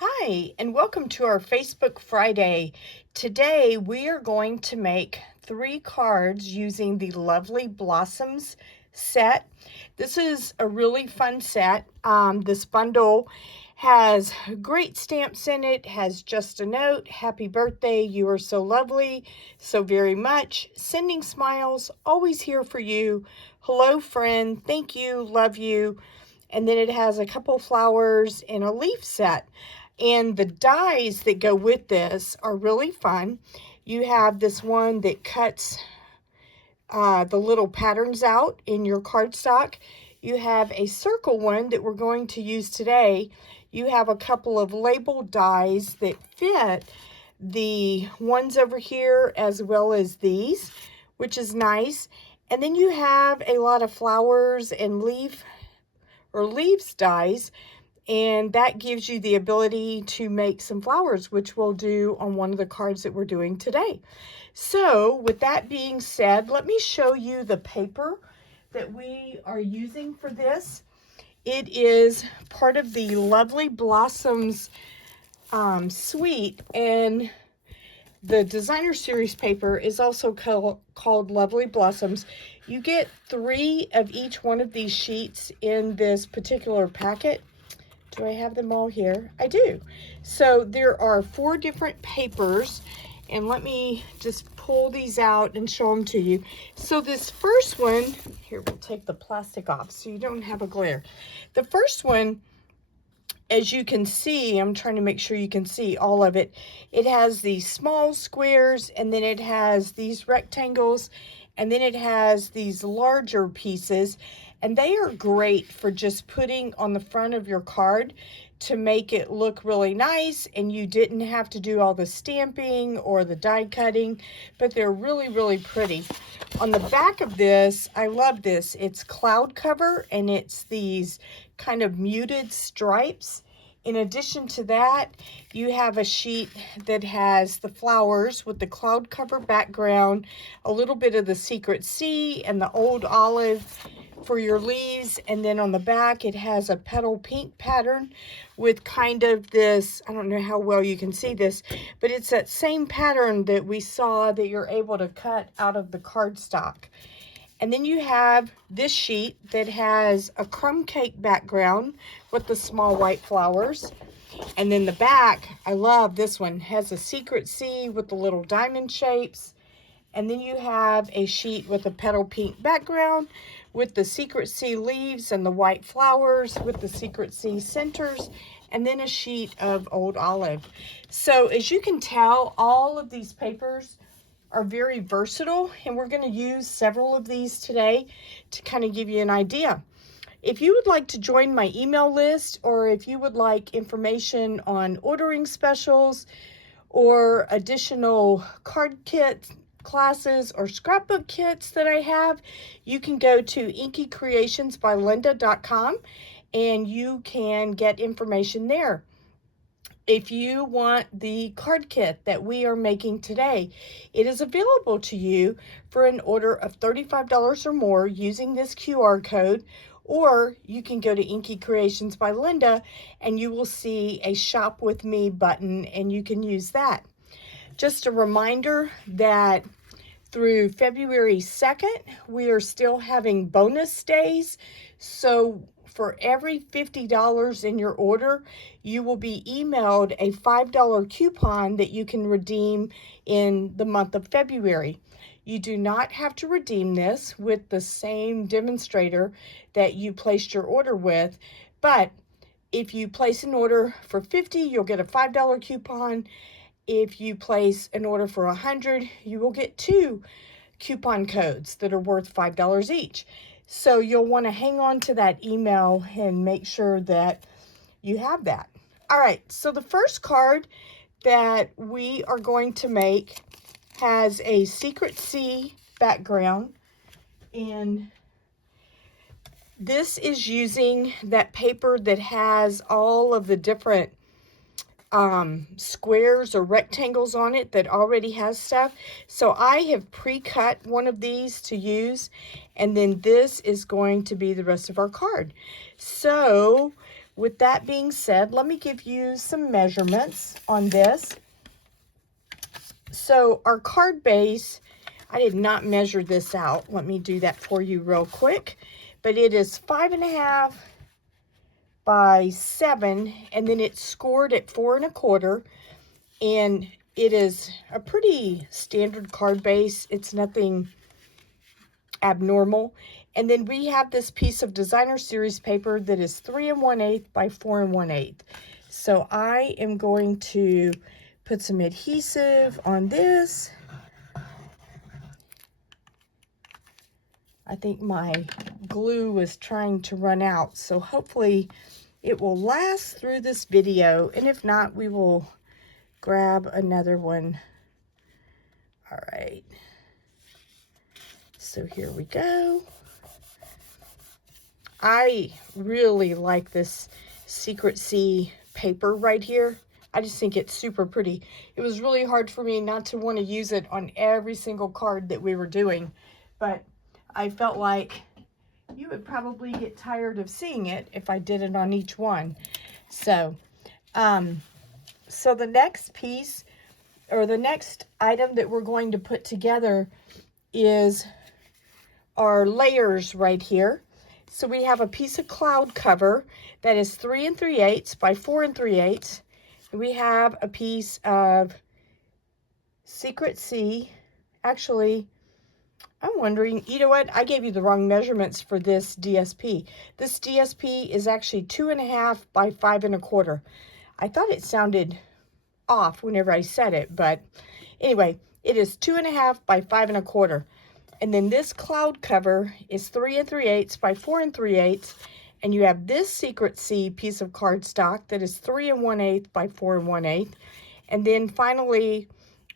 Hi, and welcome to our Facebook Friday. Today we are going to make 3 cards using the Lovely Blossoms set. This is a really fun set. This bundle has great stamps in it, has just a note, happy birthday, you are so lovely, so very much, sending smiles, always here for you, hello friend, thank you, love you, and then it has a couple flowers and a leaf set. And the dies that go with this are really fun. You have this one that cuts the little patterns out in your cardstock. You have a circle one that we're going to use today. You have a couple of labeled dies that fit the ones over here as well as these, which is nice. And then you have a lot of flowers and leaves dies, and that gives you the ability to make some flowers, which we'll do on one of the cards that we're doing today. So with that being said, let me show you the paper that we are using for this. It is part of the Lovely Blossoms suite, and the designer series paper is also called Lovely Blossoms. You get 3 of each one of these sheets in this particular packet. Do I have them all here? I do. So there are 4 different papers, and let me just pull these out and show them to you. So this first one, here, we'll take the plastic off so you don't have a glare. The first one, as you can see, I'm trying to make sure you can see all of it. It has these small squares, and then it has these rectangles, and then it has these larger pieces, and they are great for just putting on the front of your card to make it look really nice, and you didn't have to do all the stamping or the die cutting, but they're really, really pretty. On the back of this, I love this. It's cloud cover, and it's these kind of muted stripes. In addition to that, you have a sheet that has the flowers with the cloud cover background, a little bit of the Secret Sea and the old olive for your leaves, and then on the back it has a petal pink pattern with kind of this, I don't know how well you can see this, but it's that same pattern that we saw that you're able to cut out of the cardstock. And then you have this sheet that has a crumb cake background with the small white flowers. And then the back, I love this one, has a Secret Sea with the little diamond shapes. And then you have a sheet with a petal pink background with the Secret Sea leaves and the white flowers with the Secret Sea centers, and then a sheet of old olive. So as you can tell, all of these papers are very versatile, and we're going to use several of these today to kind of give you an idea. If you would like to join my email list, or if you would like information on ordering specials or additional card kits, classes, or scrapbook kits that I have, you can go to inkycreationsbylinda.com and you can get information there. If you want the card kit that we are making today, it is available to you for an order of $35 or more using this QR code, or you can go to Inky Creations by Linda and you will see a Shop With Me button, and you can use that. Just a reminder that through February 2nd, we are still having bonus days. So for every $50 in your order, you will be emailed a $5 coupon that you can redeem in the month of February. You do not have to redeem this with the same demonstrator that you placed your order with, but if you place an order for $50, you'll get a $5 coupon. If you place an order for $100, you will get 2 coupon codes that are worth $5 each. So you'll want to hang on to that email and make sure that you have that. All right, so the first card that we are going to make has a Secret Sea background, and this is using that paper that has all of the different squares or rectangles on it that already has stuff. So I have pre-cut one of these to use, and then this is going to be the rest of our card. So with that being said, let me give you some measurements on this. So our card base, I did not measure this out. Let me do that for you real quick. But it is 5.5 by 7, and then it's scored at 4 1/4. And it is a pretty standard card base. It's nothing abnormal. And then we have this piece of designer series paper that is 3 1/8 by 4 1/8. So I am going to put some adhesive on this. I think my glue was trying to run out, so hopefully it will last through this video, and if not, we will grab another one. All right, so here we go. I really like this Secret Sea paper right here. I just think it's super pretty. It was really hard for me not to want to use it on every single card that we were doing, but I felt like you would probably get tired of seeing it if I did it on each one. So, so the next piece, or the next item that we're going to put together is our layers right here. So we have a piece of cloud cover that is 3 3/8 by 4 3/8. We have a piece of Secret Sea. Actually, I'm wondering, you know what? I gave you the wrong measurements for this DSP. This DSP is actually 2.5 by 5 1/4. I thought it sounded off whenever I said it, but anyway, it is 2.5 by 5 1/4. And then this cloud cover is 3 3/8 by 4 3/8. And you have this Secret Sea piece of cardstock that is 3 1/8 by 4 1/8. And then finally,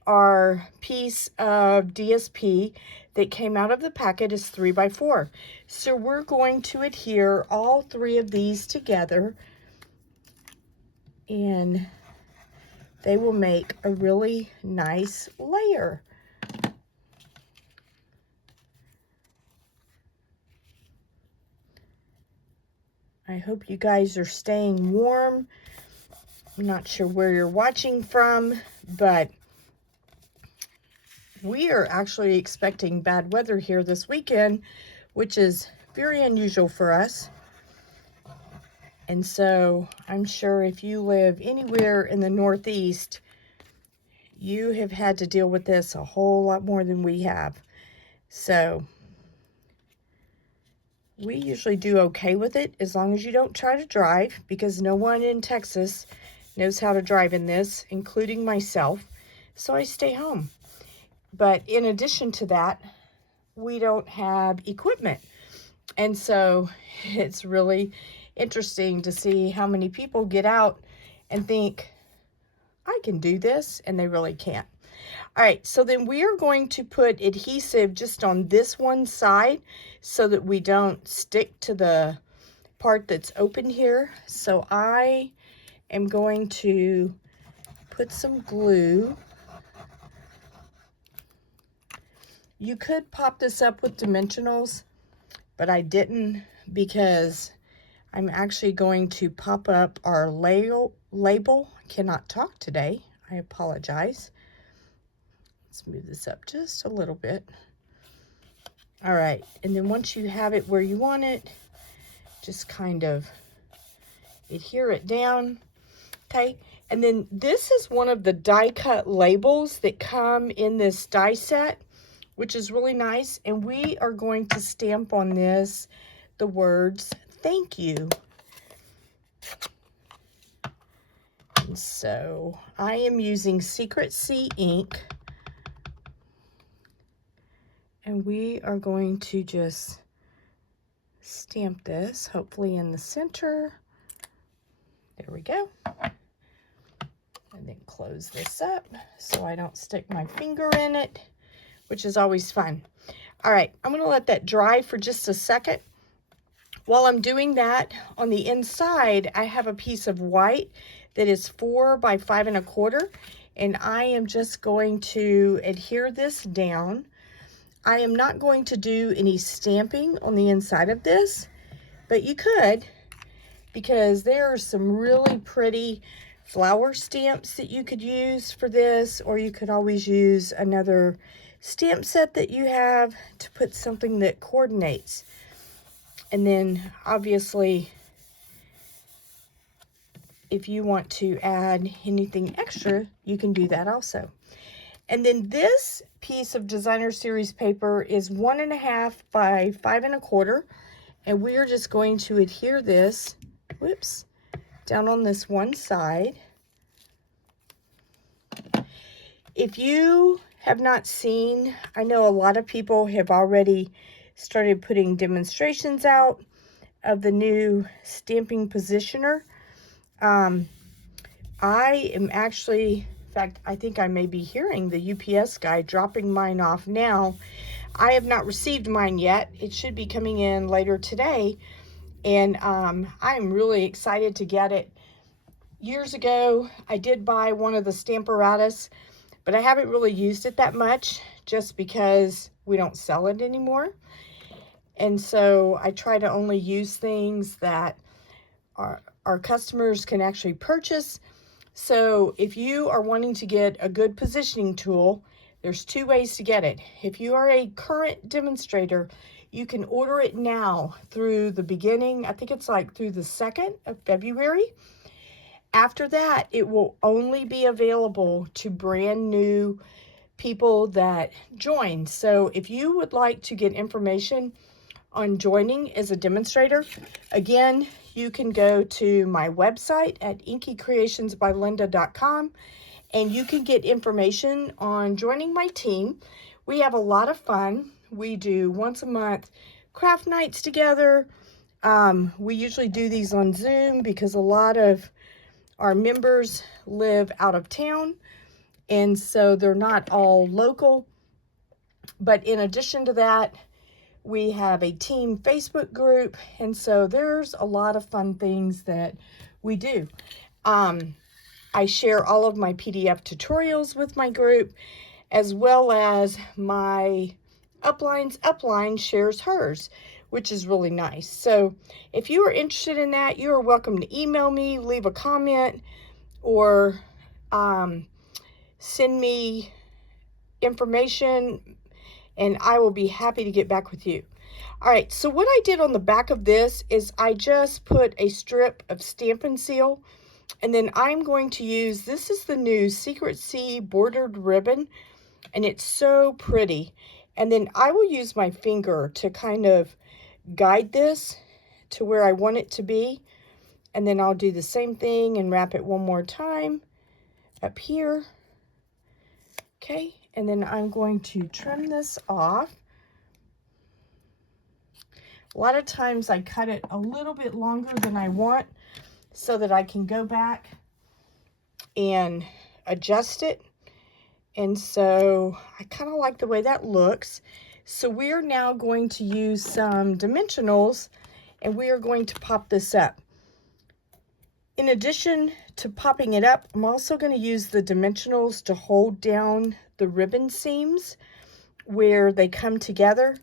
our piece of DSP that came out of the packet is 3 by 4. So we're going to adhere all 3 of these together, and they will make a really nice layer. I hope you guys are staying warm. I'm not sure where you're watching from, but we are actually expecting bad weather here this weekend, which is very unusual for us. And so I'm sure if you live anywhere in the Northeast, you have had to deal with this a whole lot more than we have. So we usually do okay with it as long as you don't try to drive, because no one in Texas knows how to drive in this, including myself. So I stay home. But in addition to that, we don't have equipment. And so it's really interesting to see how many people get out and think, I can do this, and they really can't. All right, so then we are going to put adhesive just on this one side so that we don't stick to the part that's open here. So I am going to put some glue. You could pop this up with dimensionals, but I didn't, because I'm actually going to pop up our label. I cannot talk today. I apologize. Let's move this up just a little bit. All right, and then once you have it where you want it, just kind of adhere it down, okay? And then this is one of the die cut labels that come in this die set, which is really nice. And we are going to stamp on this the words, thank you. And so I am using Secret Sea ink. And we are going to just stamp this, hopefully in the center. There we go. And then close this up so I don't stick my finger in it, which is always fun. All right, I'm going to let that dry for just a second. While I'm doing that, on the inside, I have a piece of white that is 4 by 5 1/4, and I am just going to adhere this down. I am not going to do any stamping on the inside of this, but you could. because there are some really pretty flower stamps that you could use for this, or you could always use another stamp set that you have to put something that coordinates. And then obviously, if you want to add anything extra, you can do that also. And then this piece of designer series paper is 1.5 by 5 1/4, and we are just going to adhere this, whoops, down on this one side. If you have not seen, I know a lot of people have already started putting demonstrations out of the new stamping positioner. I am actually, in fact, I think I may be hearing the UPS guy dropping mine off now. I have not received mine yet. It should be coming in later today, and I'm really excited to get it. Years ago, I did buy one of the Stamparatus, but I haven't really used it that much just because we don't sell it anymore. And so I try to only use things that our customers can actually purchase. So if you are wanting to get a good positioning tool, there's 2 ways to get it. If you are a current demonstrator, you can order it now through the beginning, I think it's like through the 2nd of February. After that, it will only be available to brand new people that join. So if you would like to get information on joining as a demonstrator, again, you can go to my website at inkycreationsbylinda.com, and you can get information on joining my team. We have a lot of fun. We do once a month craft nights together. We usually do these on Zoom because a lot of our members live out of town, and so they're not all local. But in addition to that, we have a team Facebook group, and so there's a lot of fun things that we do. I share all of my PDF tutorials with my group, as well as my upline shares hers, which is really nice. So if you are interested in that, you are welcome to email me, leave a comment, or send me information, and I will be happy to get back with you. All right, so what I did on the back of this is I just put a strip of Stampin' Seal, and then I'm going to use, this is the new Secret Sea bordered ribbon, and it's so pretty. And then I will use my finger to kind of guide this to where I want it to be. And then I'll do the same thing and wrap it one more time up here. Okay, and then I'm going to trim this off. A lot of times I cut it a little bit longer than I want so that I can go back and adjust it. And so I kind of like the way that looks. So we're now going to use some dimensionals, and we are going to pop this up. In addition to popping it up, I'm also going to use the dimensionals to hold down the ribbon seams where they come together,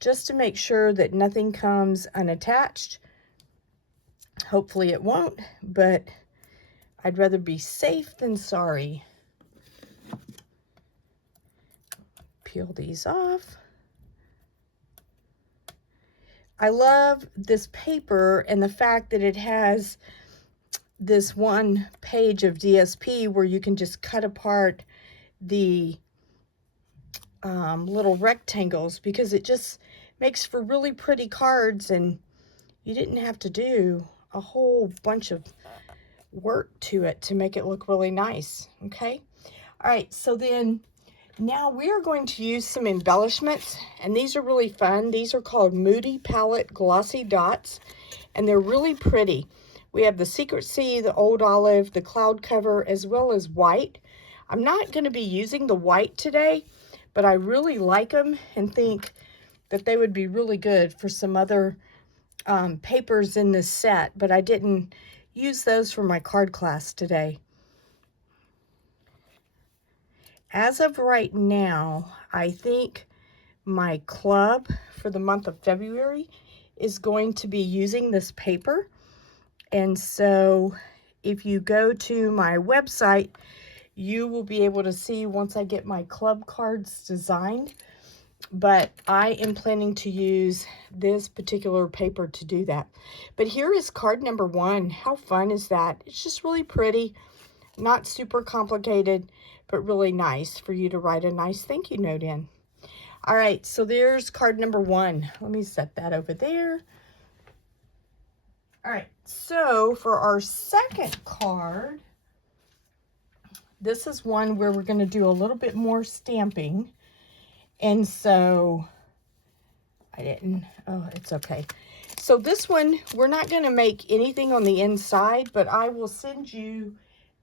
just to make sure that nothing comes unattached. Hopefully it won't, but I'd rather be safe than sorry. Peel these off. I love this paper and the fact that it has this one page of DSP where you can just cut apart the little rectangles, because it just makes for really pretty cards, and you didn't have to do a whole bunch of work to it to make it look really nice. Okay, all right, so then now we are going to use some embellishments, and these are really fun. These are called Moody Palette Glossy Dots, and they're really pretty. We have the Secret Sea, the Old Olive, the Cloud Cover, as well as white. I'm not going to be using the white today, but I really like them and think that they would be really good for some other papers in this set, but I didn't use those for my card class today. As of right now, I think my club for the month of February is going to be using this paper. And so if you go to my website, you will be able to see once I get my club cards designed. But I am planning to use this particular paper to do that. But here is card number 1. How fun is that? It's just really pretty, not super complicated, but really nice for you to write a nice thank you note in. All right, so there's card number 1. Let me set that over there. All right, so for our second card, this is one where we're going to do a little bit more stamping. And so it's okay. So this one, we're not going to make anything on the inside, but I will send you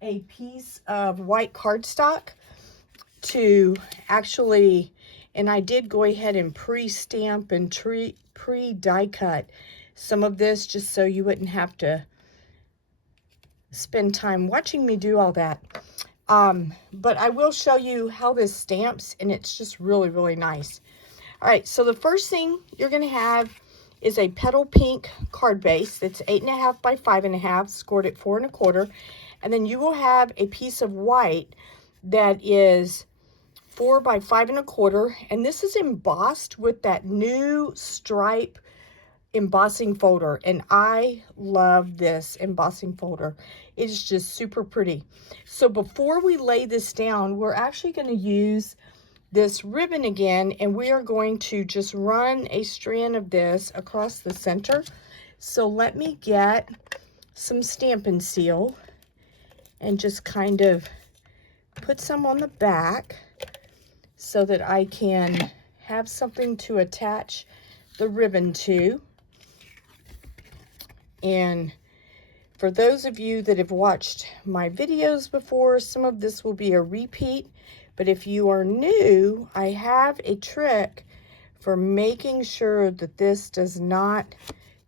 a piece of white cardstock to actually, and I did go ahead and pre-stamp and pre-die cut some of this just so you wouldn't have to spend time watching me do all that. But I will show you how this stamps, and it's just really, really nice. All right, so the first thing you're going to have is a petal pink card base that's 8.5 by 5.5, scored at 4 1/4. And then you will have a piece of white that is 4 by 5 1/4. And this is embossed with that new stripe embossing folder. And I love this embossing folder. It's just super pretty. So before we lay this down, we're actually going to use this ribbon again, and we are going to just run a strand of this across the center. So let me get some Stampin' Seal and just kind of put some on the back so that I can have something to attach the ribbon to. And for those of you that have watched my videos before, some of this will be a repeat. But if you are new, I have a trick for making sure that this does not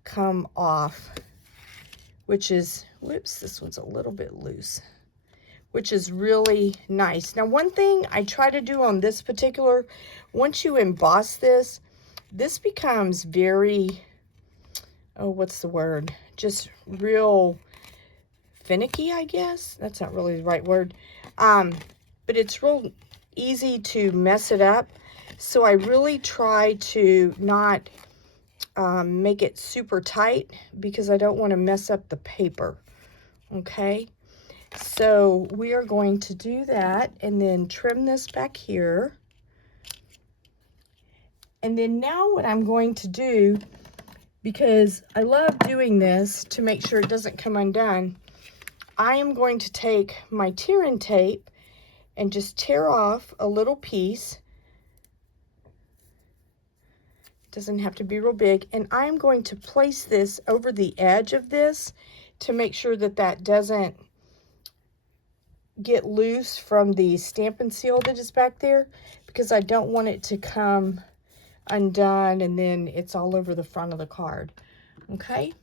come off, which is, whoops, this one's a little bit loose, which is really nice. Now, one thing I try to do on this particular, once you emboss this, this becomes very, oh, what's the word? Just real finicky, I guess. That's not really the right word. But it's real easy to mess it up. So I really try to not make it super tight because I don't want to mess up the paper. Okay. So we are going to do that and then trim this back here. And then now what I'm going to do, because I love doing this to make sure it doesn't come undone, I am going to take my tear-in tape and just tear off a little piece. It doesn't have to be real big. And I'm going to place this over the edge of this to make sure that that doesn't get loose from the Stampin' Seal that is back there, because I don't want it to come undone and then it's all over the front of the card. Okay,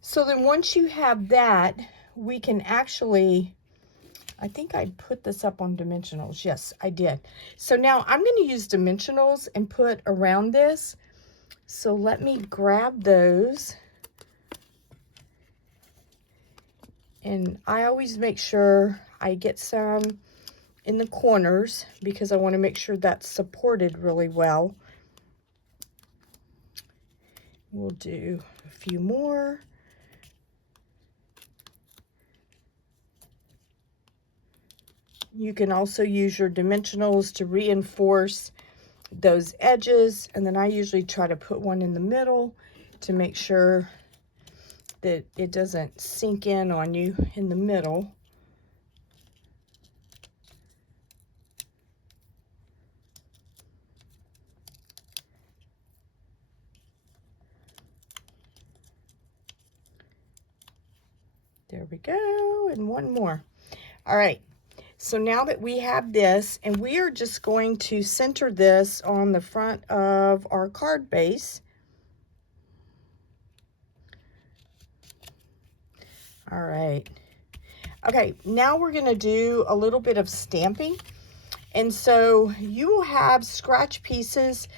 so then once you have that, we can actually, I think I put this up on dimensionals. Yes, I did. So now I'm going to use dimensionals and put around this. So let me grab those. And I always make sure I get some in the corners because I want to make sure that's supported really well. We'll do a few more. You can also use your dimensionals to reinforce those edges. And then I usually try to put one in the middle to make sure that it doesn't sink in on you in the middle. There we go, and one more. All right, so now that we have this, and we are just going to center this on the front of our card base. All right. Okay, now we're going to do a little bit of stamping. And so you will have scratch pieces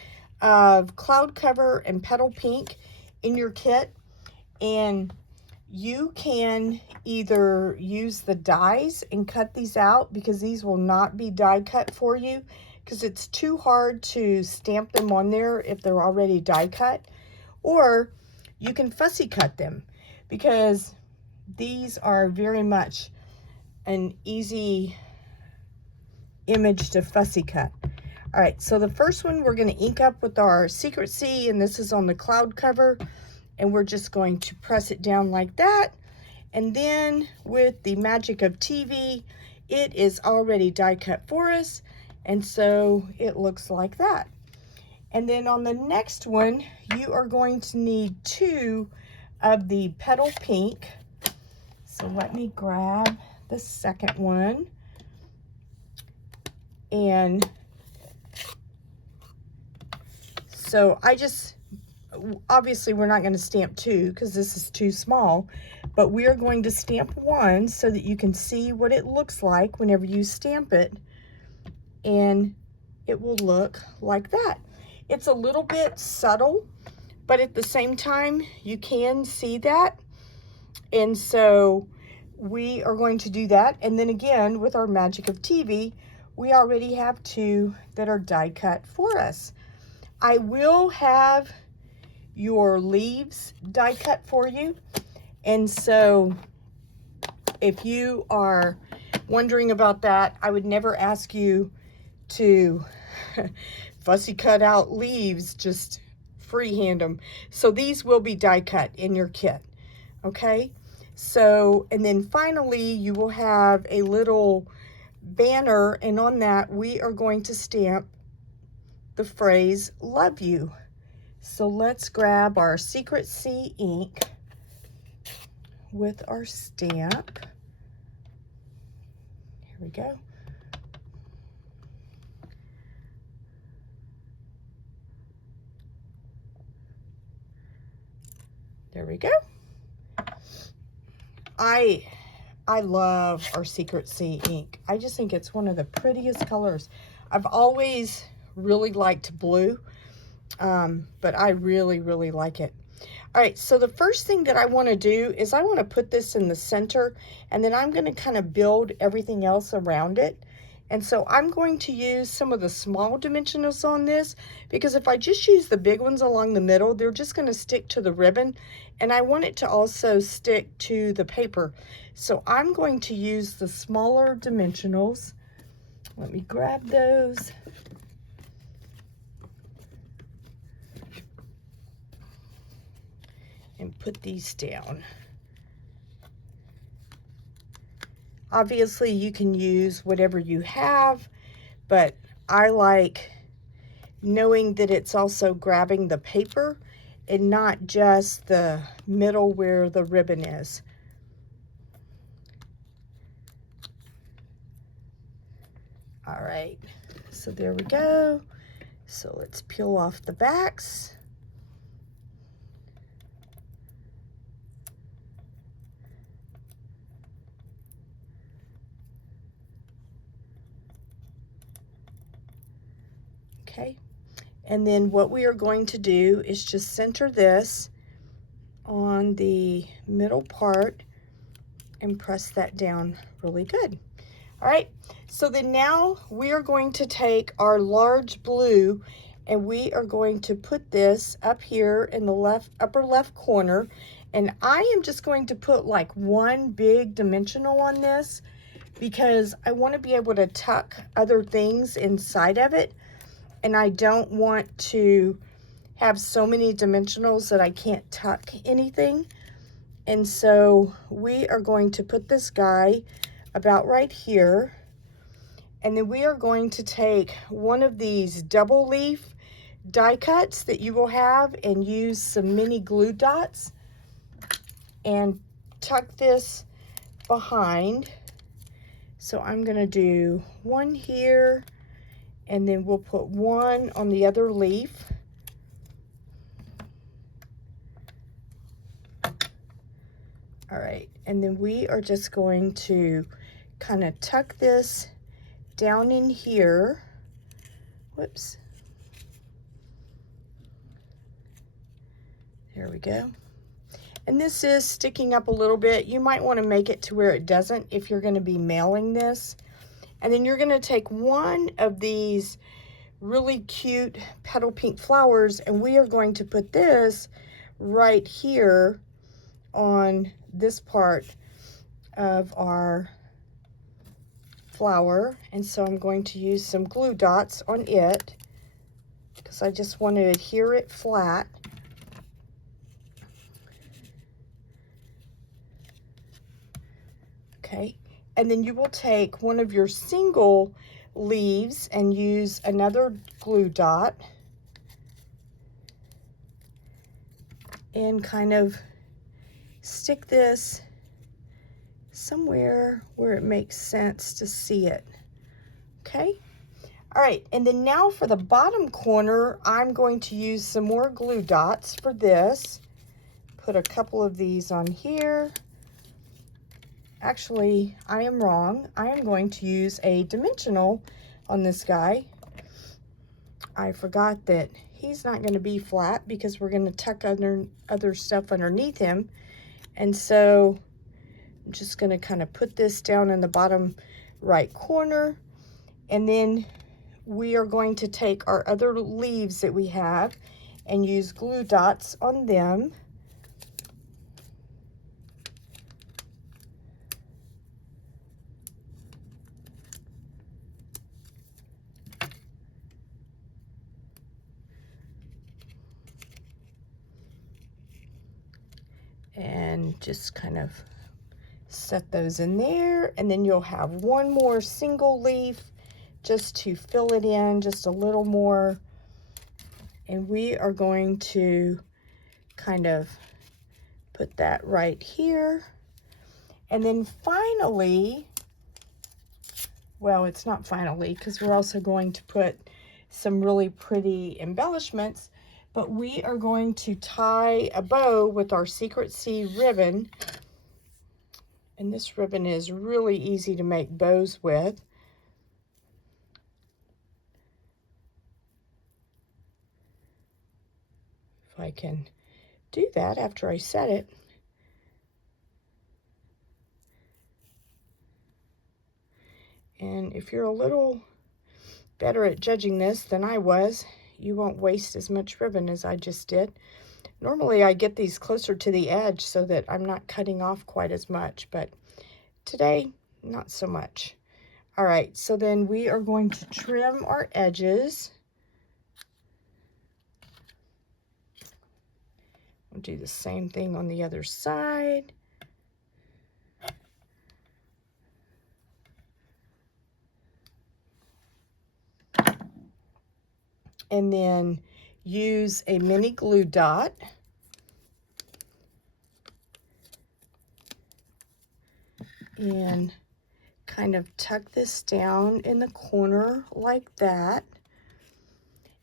of cloud cover and petal pink in your kit. And You can either use the dies and cut these out, because these will not be die cut for you, because it's too hard to stamp them on there if they're already die cut. Or you can fussy cut them, because these are very much an easy image to fussy cut. All right, so the first one we're going to ink up with our Secret C, and this is on the cloud cover, and we're just going to press it down like that. And then with the magic of TV, it is already die cut for us, and so it looks like that. And then on the next one, you are going to need 2 of the petal pink. So let me grab the second one. And so obviously we're not going to stamp 2 because this is too small, but we are going to stamp 1 so that you can see what it looks like whenever you stamp it, and it will look like that. It's a little bit subtle, but at the same time you can see that, and so we are going to do that. And then again, with our magic of TV, we already have 2 that are die cut for us. I will have your leaves die cut for you, and so if you are wondering about that, I would never ask you to fussy cut out leaves, just freehand them. So these will be die cut in your kit, okay? So, and then finally you will have a little banner, and on that we are going to stamp the phrase "love you." So let's grab our Secret C ink with our stamp. Here we go. There we go. I love our Secret C ink. I just think it's one of the prettiest colors. I've always really liked blue, but I really, really like it. All right, so the first thing that I want to do is I want to put this in the center, and then I'm going to kind of build everything else around it. And so I'm going to use some of the small dimensionals on this, because if I just use the big ones along the middle, they're just going to stick to the ribbon, and I want it to also stick to the paper. So I'm going to use the smaller dimensionals. Let me grab those. And put these down. Obviously you can use whatever you have, but I like knowing that it's also grabbing the paper and not just the middle where the ribbon is. All right, so there we go. So let's peel off the backs. Okay, and then what we are going to do is just center this on the middle part and press that down really good. All right, so then now we are going to take our large blue, and we are going to put this up here in the upper left corner, and I am just going to put like 1 big dimensional on this, because I want to be able to tuck other things inside of it, and I don't want to have so many dimensionals that I can't tuck anything. And so we are going to put this guy about right here, and then we are going to take one of these double leaf die cuts that you will have and use some mini glue dots and tuck this behind. So I'm going to do 1 here, and then we'll put 1 on the other leaf. All right, and then we are just going to kind of tuck this down in here. Whoops. There we go. And this is sticking up a little bit. You might want to make it to where it doesn't if you're going to be mailing this. And then you're going to take one of these really cute petal pink flowers, and we are going to put this right here on this part of our flower. And so I'm going to use some glue dots on it because I just want to adhere it flat. Okay, and then you will take one of your single leaves and use another glue dot and kind of stick this somewhere where it makes sense to see it. Okay, all right, and then now for the bottom corner, I'm going to use some more glue dots for this. Put a couple of these on here. Actually, I am wrong. I am going to use a dimensional on this guy. I forgot that he's not going to be flat because we're going to tuck other stuff underneath him. And so I'm just going to kind of put this down in the bottom right corner. And then we are going to take our other leaves that we have and use glue dots on them. And just kind of set those in there, and then you'll have one more single leaf just to fill it in just a little more, and we are going to kind of put that right here. And then finally, well, it's not finally because we're also going to put some really pretty embellishments, but we are going to tie a bow with our Secret Sea ribbon. And this ribbon is really easy to make bows with. If I can do that after I set it. And if you're a little better at judging this than I was, you won't waste as much ribbon as I just did. Normally I get these closer to the edge so that I'm not cutting off quite as much, but today, not so much. All right, so then we are going to trim our edges. We'll do the same thing on the other side. And then use a mini glue dot. And kind of tuck this down in the corner like that.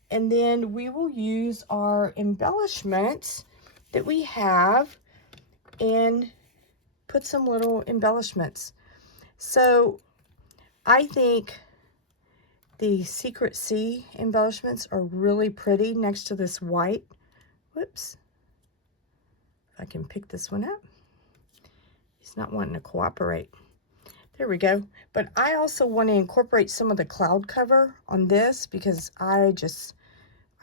And then we will use our embellishments that we have and put some little embellishments. So I think the Secret Sea embellishments are really pretty next to this white. Whoops. If I can pick this one up. He's not wanting to cooperate. There we go. But I also want to incorporate some of the cloud cover on this because I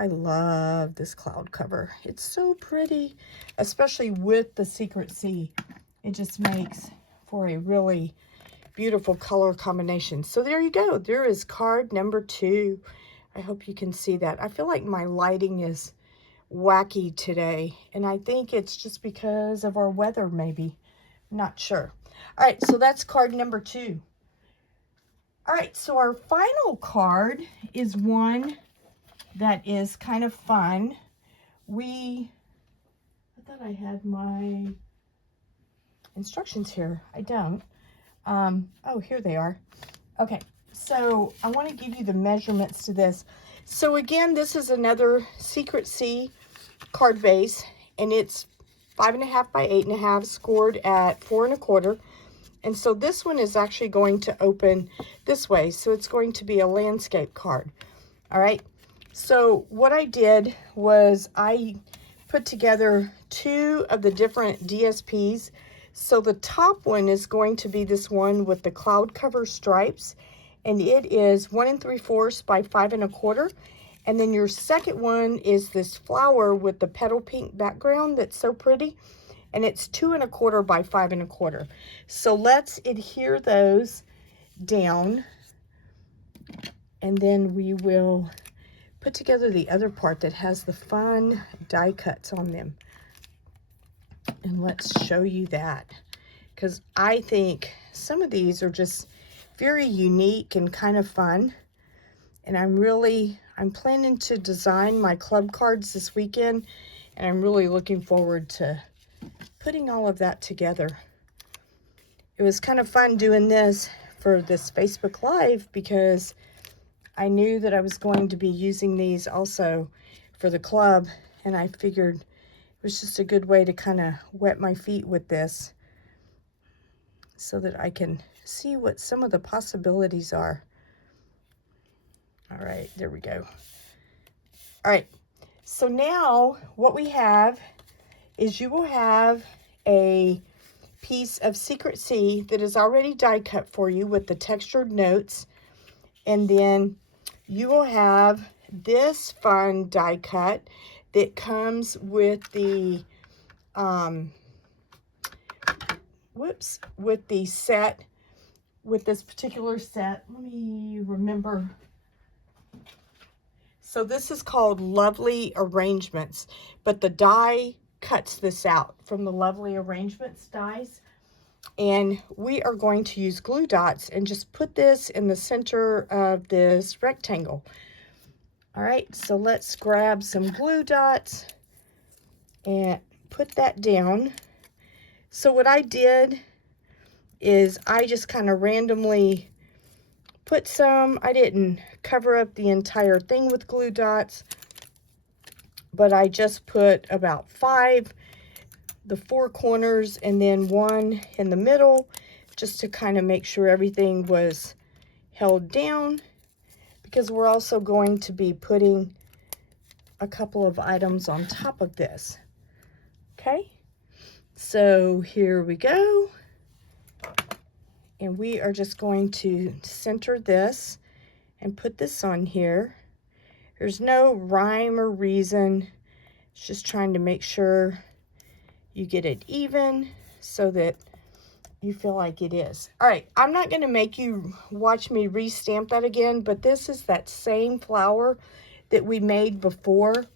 love this cloud cover. It's so pretty, especially with the Secret Sea. It just makes for a really beautiful color combination. So there you go. There is card number 2. I hope you can see that. I feel like my lighting is wacky today, and I think it's just because of our weather, maybe. Not sure. All right, so that's card number 2. All right, so our final card is one that is kind of fun. I thought I had my instructions here. I don't. Oh, here they are. Okay, so I want to give you the measurements to this. So again, this is another Secret Sea card base, and it's 5.5 by 8.5, scored at 4 1/4. And so this one is actually going to open this way. So it's going to be a landscape card. All right. So what I did was I put together 2 of the different DSPs. So the top one is going to be this one with the cloud cover stripes, and it is 1 3/4 by 5 1/4. And then your second one is this flower with the petal pink background that's so pretty, and it's 2 1/4 by 5 1/4. So let's adhere those down, and then we will put together the other part that has the fun die cuts on them. And let's show you that, because I think some of these are just very unique and kind of fun. And I'm planning to design my club cards this weekend, and I'm really looking forward to putting all of that together. It was kind of fun doing this for this Facebook Live because I knew that I was going to be using these also for the club, and I figured it was just a good way to kind of wet my feet with this so that I can see what some of the possibilities are. All right, there we go. All right, so now what we have is you will have a piece of Secret C that is already die cut for you with the textured notes, and then you will have this fun die cut that comes with the with the set, with this particular set. Let me remember. So this is called Lovely Arrangements, but the die cuts this out from the Lovely Arrangements dies. And we are going to use glue dots and just put this in the center of this rectangle. All right, so let's grab some glue dots and put that down. So what I did is I just kind of randomly put some. I didn't cover up the entire thing with glue dots, but I just put about 5, the 4 corners, and then 1 in the middle, just to kind of make sure everything was held down, because we're also going to be putting a couple of items on top of this. Okay, so here we go. And we are just going to center this and put this on here. There's no rhyme or reason. It's just trying to make sure you get it even so that you feel like it is. All right, I'm not going to make you watch me re-stamp that again, but this is that same flower that we made before.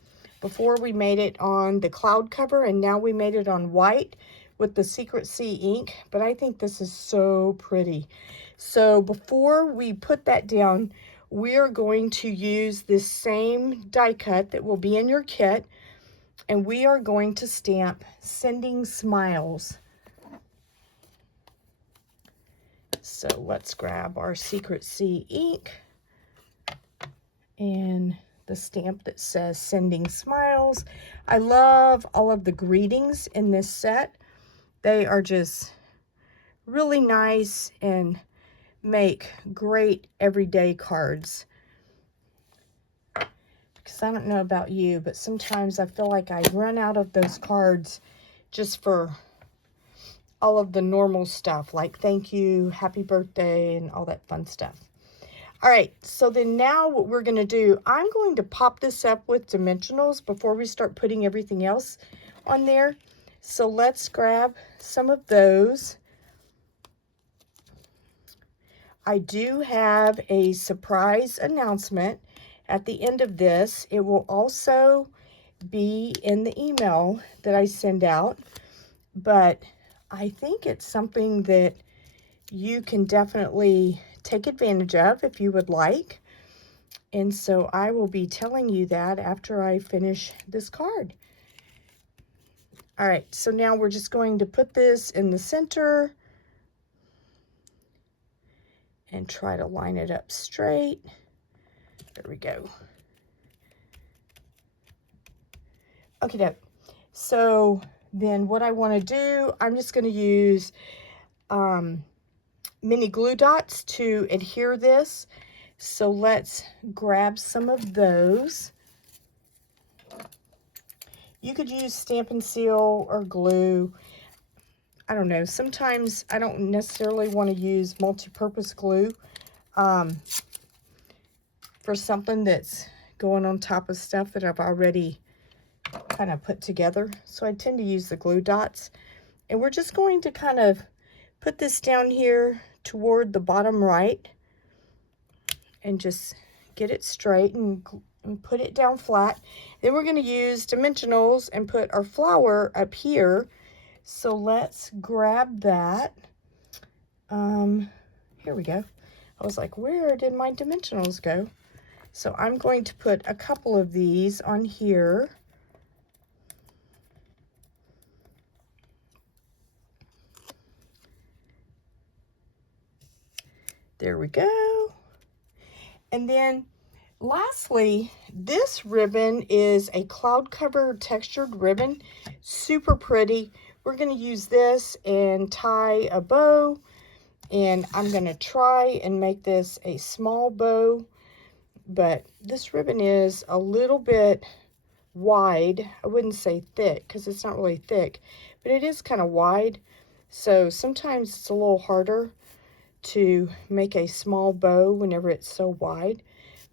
Before we made it on the cloud cover, and now we made it on white with the Secret C ink, but I think this is so pretty. So before we put that down, we're going to use this same die cut that will be in your kit, and we are going to stamp Sending Smiles. So let's grab our Secret C ink and the stamp that says Sending Smiles. I love all of the greetings in this set. They are just really nice and make great everyday cards. Because I don't know about you, but sometimes I feel like I run out of those cards just for all of the normal stuff, like thank you, happy birthday, and all that fun stuff. All right, so then now what we're going to do, I'm going to pop this up with dimensionals before we start putting everything else on there. So let's grab some of those. I do have a surprise announcement at the end of this. It will also be in the email that I send out, but I think it's something that you can definitely take advantage of if you would like. And so I will be telling you that after I finish this card. All right, so now we're just going to put this in the center and try to line it up straight. There we go. Okay, so then what I want to do, I'm just going to use mini glue dots to adhere this. So let's grab some of those. You could use Stampin' Seal or glue. I don't know. Sometimes I don't necessarily want to use multi-purpose glue for something that's going on top of stuff that I've already kind of put together. So I tend to use the glue dots. And we're just going to kind of put this down here toward the bottom right and just get it straight and put it down flat. Then we're going to use dimensionals and put our flower up here. So let's grab that. Here we go. I was like, where did my dimensionals go? So I'm going to put a couple of these on here. There we go. And then lastly, this ribbon is a cloud cover textured ribbon. Super pretty. We're going to use this and tie a bow. And I'm going to try and make this a small bow. But this ribbon is a little bit wide. I wouldn't say thick because it's not really thick, but it is kind of wide. So sometimes it's a little harder to make a small bow whenever it's so wide.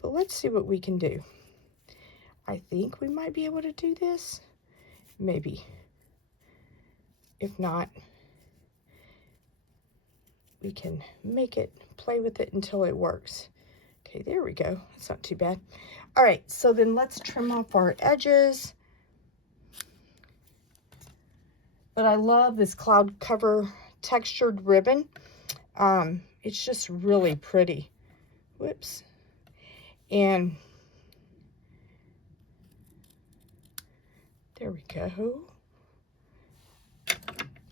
But let's see what we can do. I think we might be able to do this. Maybe. If not, we can make it, play with it until it works. Okay, there we go. That's not too bad. All right, so then let's trim off our edges. But I love this cloud cover textured ribbon. It's just really pretty. Whoops. And there we go.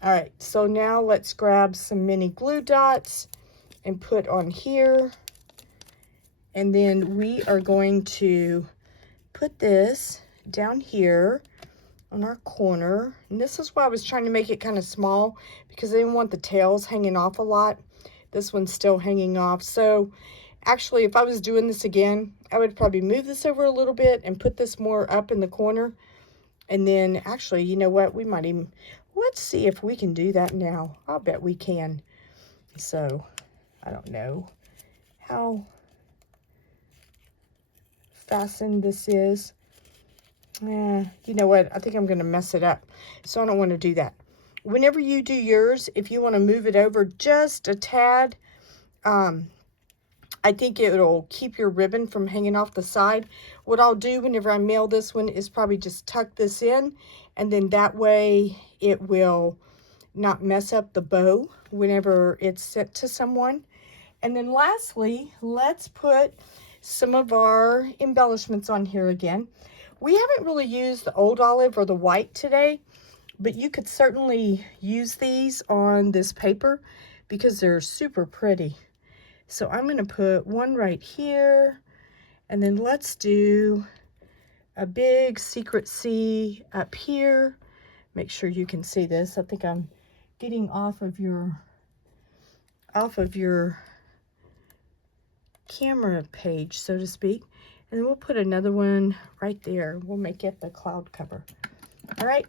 All right, so now let's grab some mini glue dots and put on here. And then we are going to put this down here on our corner. And this is why I was trying to make it kind of small, because I didn't want the tails hanging off a lot. This one's still hanging off. So actually, if I was doing this again, I would probably move this over a little bit and put this more up in the corner. And then actually, you know what? We might even, let's see if we can do that now. I'll bet we can. So I don't know how fastened this is. You know what? I think I'm going to mess it up. So I don't want to do that. Whenever you do yours, if you want to move it over just a tad, I think it'll keep your ribbon from hanging off the side. What I'll do whenever I mail this one is probably just tuck this in, and then that way it will not mess up the bow whenever it's sent to someone. And then lastly, let's put some of our embellishments on here again. We haven't really used the old olive or the white today, but you could certainly use these on this paper because they're super pretty. So I'm going to put one right here, and then let's do a big secret C up here. Make sure you can see this. I think I'm getting off of your camera page, so to speak. And then we'll put another one right there. We'll make it the cloud cover. All right,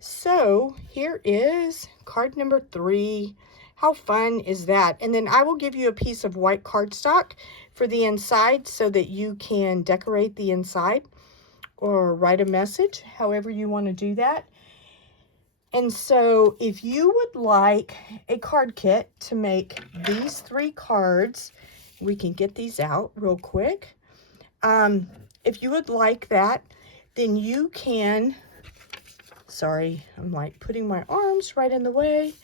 so here is card number 3. How fun is that? And then I will give you a piece of white cardstock for the inside so that you can decorate the inside or write a message, however you want to do that. And so if you would like a card kit to make these 3 cards, we can get these out real quick. If you would like that, then you can, sorry, I'm like putting my arms right in the way.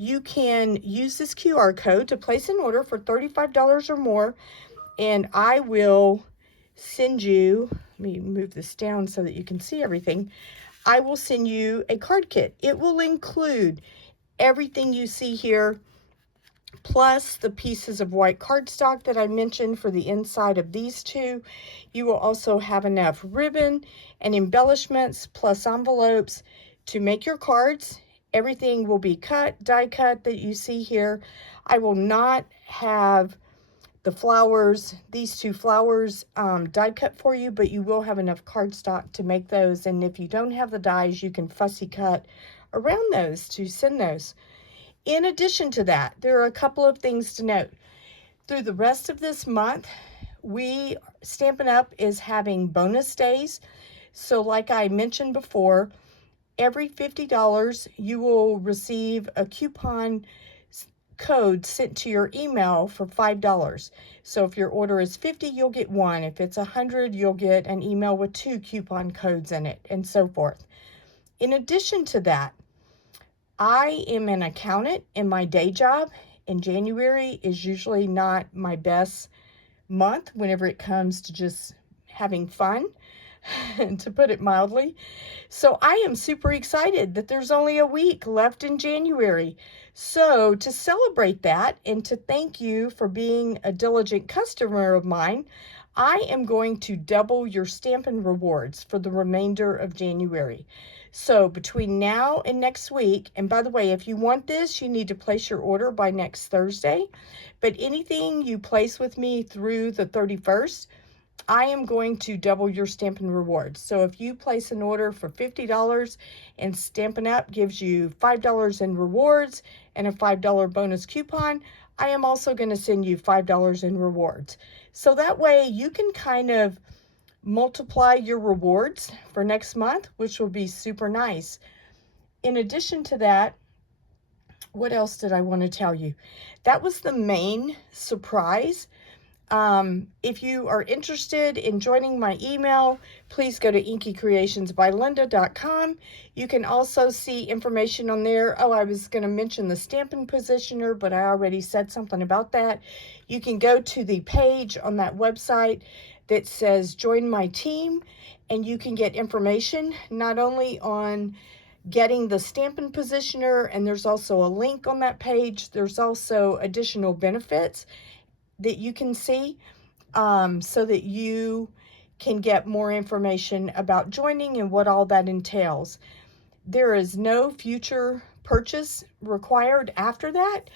You can use this QR code to place an order for $35 or more, and I will send you, let me move this down so that you can see everything. I will send you a card kit. It will include everything you see here, plus the pieces of white cardstock that I mentioned for the inside of these 2. You will also have enough ribbon and embellishments plus envelopes to make your cards. Everything will be cut, die cut that you see here. I will not have the flowers, these two flowers die cut for you, but you will have enough cardstock to make those. And if you don't have the dies, you can fussy cut around those to send those. In addition to that, there are a couple of things to note. Through the rest of this month, Stampin' Up! Is having bonus days. So like I mentioned before, every $50 you will receive a coupon code sent to your email for $5. So if your order is 50, you'll get one. If it's 100, you'll get an email with 2 coupon codes in it, and so forth. In addition to that, I am an accountant in my day job, and January is usually not my best month whenever it comes to just having fun, to put it mildly. So I am super excited that there's only a week left in January. So to celebrate that and to thank you for being a diligent customer of mine, I am going to double your Stampin' rewards for the remainder of January. So between now and next week, and by the way, if you want this, you need to place your order by next Thursday, but anything you place with me through the 31st, I am going to double your Stampin' rewards. So if you place an order for $50 and Stampin' Up! Gives you $5 in rewards and a $5 bonus coupon, I am also going to send you $5 in rewards. So that way you can kind of multiply your rewards for next month, which will be super nice. In addition to that, what else did I want to tell you? That was the main surprise. If you are interested in joining my email, please go to inkycreationsbylinda.com. You can also see information on there. Oh, I was going to mention the Stampin' Positioner, but I already said something about that. You can go to the page on that website that says join my team, and you can get information not only on getting the Stampin' Positioner, and there's also a link on that page. There's also additional benefits that you can see, so that you can get more information about joining and what all that entails. There is no future purchase required after that,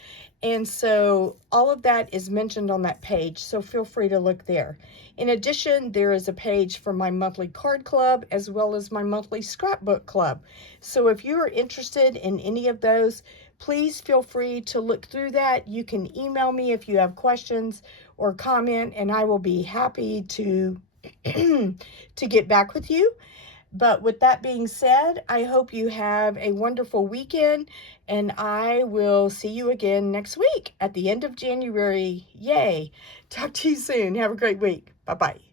and so all of that is mentioned on that page, so feel free to look there. In addition, there is a page for my monthly card club as well as my monthly scrapbook club. So if you are interested in any of those, please feel free to look through that. You can email me if you have questions or comment, and I will be happy to to get back with you. But with that being said, I hope you have a wonderful weekend, and I will see you again next week at the end of January. Yay! Talk to you soon. Have a great week. Bye-bye.